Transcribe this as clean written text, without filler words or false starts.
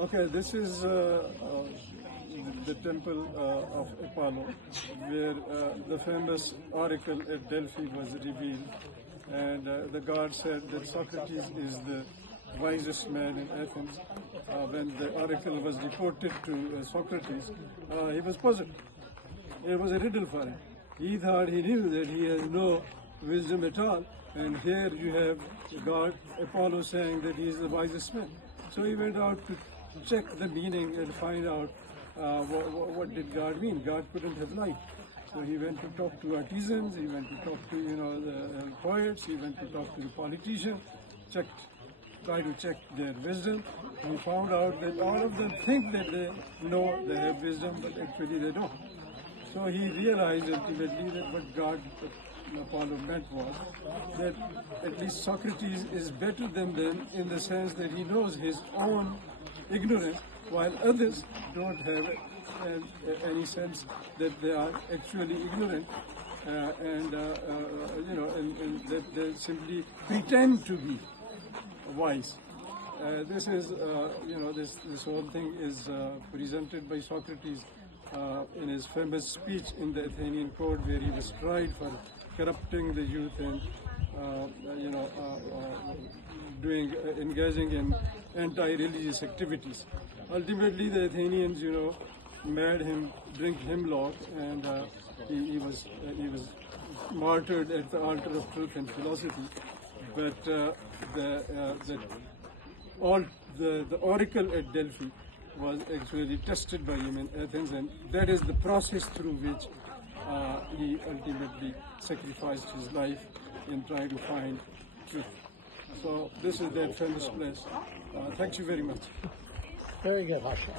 Okay, this is the temple of Apollo, where the famous oracle at Delphi was revealed, and the god said that Socrates is the wisest man in Athens. When the oracle was reported to Socrates, he was puzzled. It was a riddle for him. He thought he knew that he has no wisdom at all, and here you have God Apollo saying that he is the wisest man. So he went out to check the meaning and find out what did God mean. God couldn't have lied. So he went to talk to artisans, he went to talk to the poets, he went to talk to the politicians, tried to check their wisdom, and found out that all of them think that they know they have wisdom, but actually they don't. So he realized ultimately that what God Apollo meant was that at least Socrates is better than them in the sense that he knows his own ignorance, while others don't have any sense that they are actually ignorant, and that they simply pretend to be wise. This is, this whole thing is presented by Socrates in his famous speech in the Athenian court, where he was tried for corrupting the youth and engaging in anti-religious activities. Ultimately, the Athenians, made him drink hemlock, and he was martyred at the altar of truth and philosophy. But the oracle at Delphi was actually tested by him in Athens, and that is the process through which he ultimately sacrificed his life in trying to find truth. So this is that famous place. Thank you very much. Very good, Harsha.